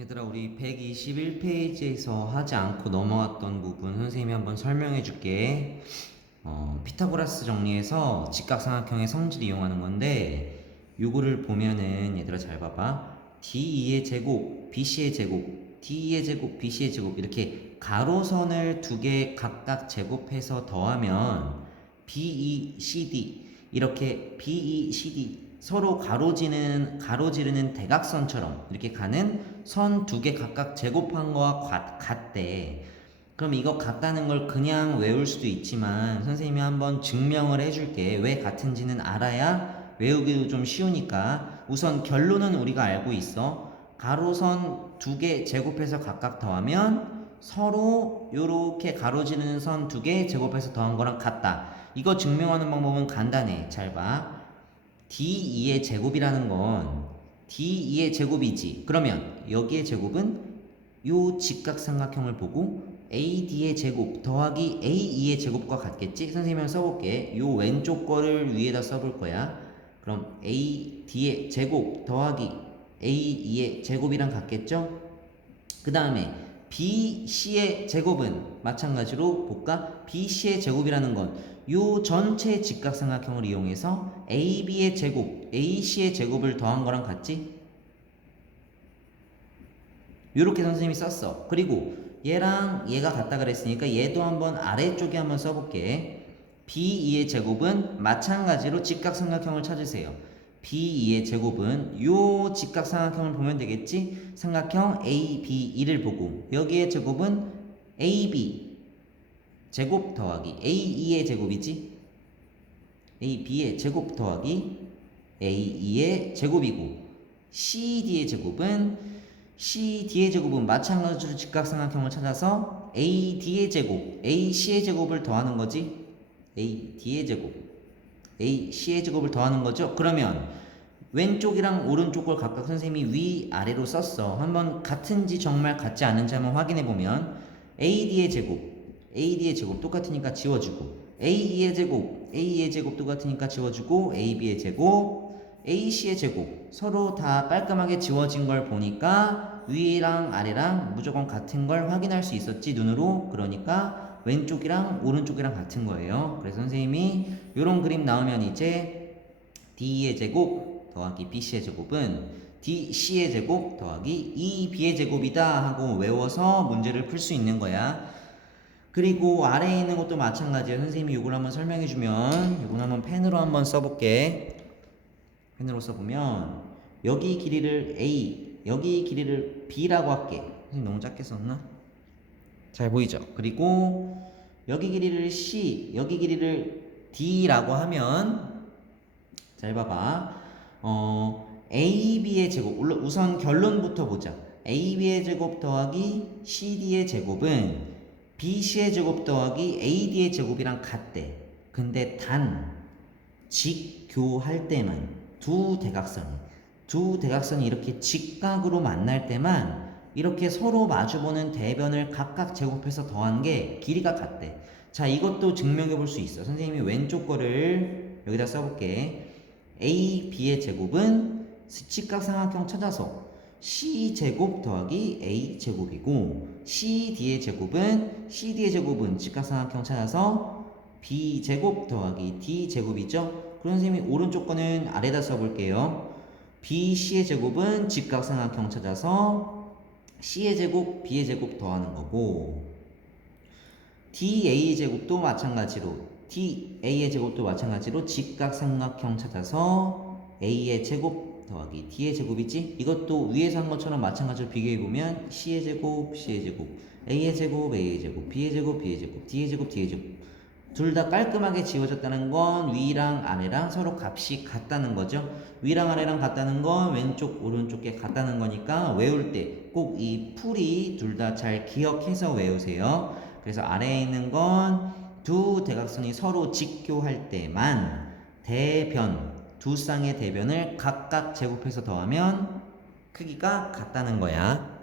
얘들아 우리 121페이지에서 하지 않고 넘어왔던 부분 선생님이 한번 설명해 줄게. 어, 피타고라스 정리해서 직각삼각형의 성질 이용하는 건데 요거를 보면은 얘들아 잘 봐봐. D2의 제곱, BC의 제곱, D2의 제곱, BC의 제곱 이렇게 가로선을 두 개 각각 제곱해서 더하면 BE, CD 이렇게 BE, CD 서로 가로지는 가로지르는 대각선처럼 이렇게 가는 선 두 개 각각 제곱한 거와 같, 같대. 그럼 이거 같다는 걸 그냥 외울 수도 있지만 선생님이 한번 증명을 해줄게. 왜 같은지는 알아야 외우기도 좀 쉬우니까 우선 결론은 우리가 알고 있어. 가로선 두 개 제곱해서 각각 더하면 서로 요렇게 가로지르는 선 두 개 제곱해서 더한 거랑 같다. 이거 증명하는 방법은 간단해. 잘 봐. D2의 제곱이라는 건 D2의 제곱이지. 그러면 여기의 제곱은 요 직각삼각형을 보고 AD의 제곱 더하기 AE의 제곱과 같겠지? 선생님이 써볼게. 요 왼쪽 거를 위에다 써볼 거야. 그럼 AD의 제곱 더하기 AE의 제곱이랑 같겠죠? 그 다음에 BC의 제곱은 마찬가지로 볼까? BC의 제곱이라는 건 요 전체 직각삼각형을 이용해서 AB의 제곱, AC의 제곱을 더한 거랑 같지? 요렇게 선생님이 썼어. 그리고 얘랑 얘가 같다 그랬으니까 얘도 한번 아래쪽에 한번 써볼게. B2의 제곱은 마찬가지로 직각삼각형을 찾으세요. B2의 제곱은 요 직각삼각형을 보면 되겠지? 삼각형 ABE를 보고 여기의 제곱은 AB 제곱 더하기 AE의 제곱이지? AB의 제곱 더하기 AE의 제곱이고 CD의 제곱은 CD의 제곱은 마찬가지로 직각삼각형을 찾아서 AD의 제곱, AC의 제곱을 더하는 거지. AD의 제곱, AC의 제곱을 더하는 거죠. 그러면 왼쪽이랑 오른쪽 걸 각각 선생님이 위 아래로 썼어. 한번 같은지 정말 같지 않은지 한번 확인해 보면 AD의 제곱, AD의 제곱 똑같으니까 지워주고 AE의 제곱, AE의 제곱 똑같으니까 지워주고 AB의 제곱, AC의 제곱 서로 다 깔끔하게 지워진 걸 보니까 위랑 아래랑 무조건 같은 걸 확인할 수 있었지 눈으로 그러니까 왼쪽이랑 오른쪽이랑 같은 거예요 그래서 선생님이 이런 그림 나오면 이제 D의 제곱 더하기 BC의 제곱은 DC의 제곱 더하기 EB의 제곱이다 하고 외워서 문제를 풀 수 있는 거야 그리고 아래에 있는 것도 마찬가지예요 선생님이 이걸 한번 설명해 주면 이건 한번 펜으로 한번 써볼게 펜으로 써보면 여기 길이를 A, 여기 길이를 B라고 할게. 선생님 너무 작게 썼나? 잘 보이죠? 그리고 여기 길이를 C, 여기 길이를 D라고 하면 잘 봐봐. 어, AB의 제곱, 우선 결론부터 보자. AB의 제곱 더하기 CD의 제곱은 BC의 제곱 더하기 AD의 제곱이랑 같대. 근데 단 직교할 때만 두 대각선이 두 대각선이 이렇게 직각으로 만날 때만 이렇게 서로 마주보는 대변을 각각 제곱해서 더한 게 길이가 같대. 자, 이것도 증명해 볼 수 있어. 선생님이 왼쪽 거를 여기다 써볼게. A, B의 제곱은 직각 삼각형 찾아서 C 제곱 더하기 A 제곱이고 CD의 제곱은 CD의 제곱은 직각삼각형 찾아서 B 제곱 더하기 D 제곱이죠. 그럼 선생님이 오른쪽 거는 아래다 써볼게요. BC의 제곱은 직각삼각형 찾아서 C의 제곱, B의 제곱 더하는 거고 DA의 제곱도 마찬가지로 DA의 제곱도 마찬가지로 직각삼각형 찾아서 A의 제곱 더하기 D의 제곱이지? 이것도 위에서 한 것처럼 마찬가지로 비교해보면 C의 제곱, C의 제곱 A의 제곱, A의 제곱 B의 제곱, B의 제곱 D의 제곱, D의 제곱 둘 다 깔끔하게 지워졌다는 건 위랑 아래랑 서로 값이 같다는 거죠. 위랑 아래랑 같다는 건 왼쪽 오른쪽에 같다는 거니까 외울 때 꼭 이 풀이 둘 다 잘 기억해서 외우세요. 그래서 아래에 있는 건 두 대각선이 서로 직교할 때만 대변 두 쌍의 대변을 각각 제곱해서 더하면 크기가 같다는 거야.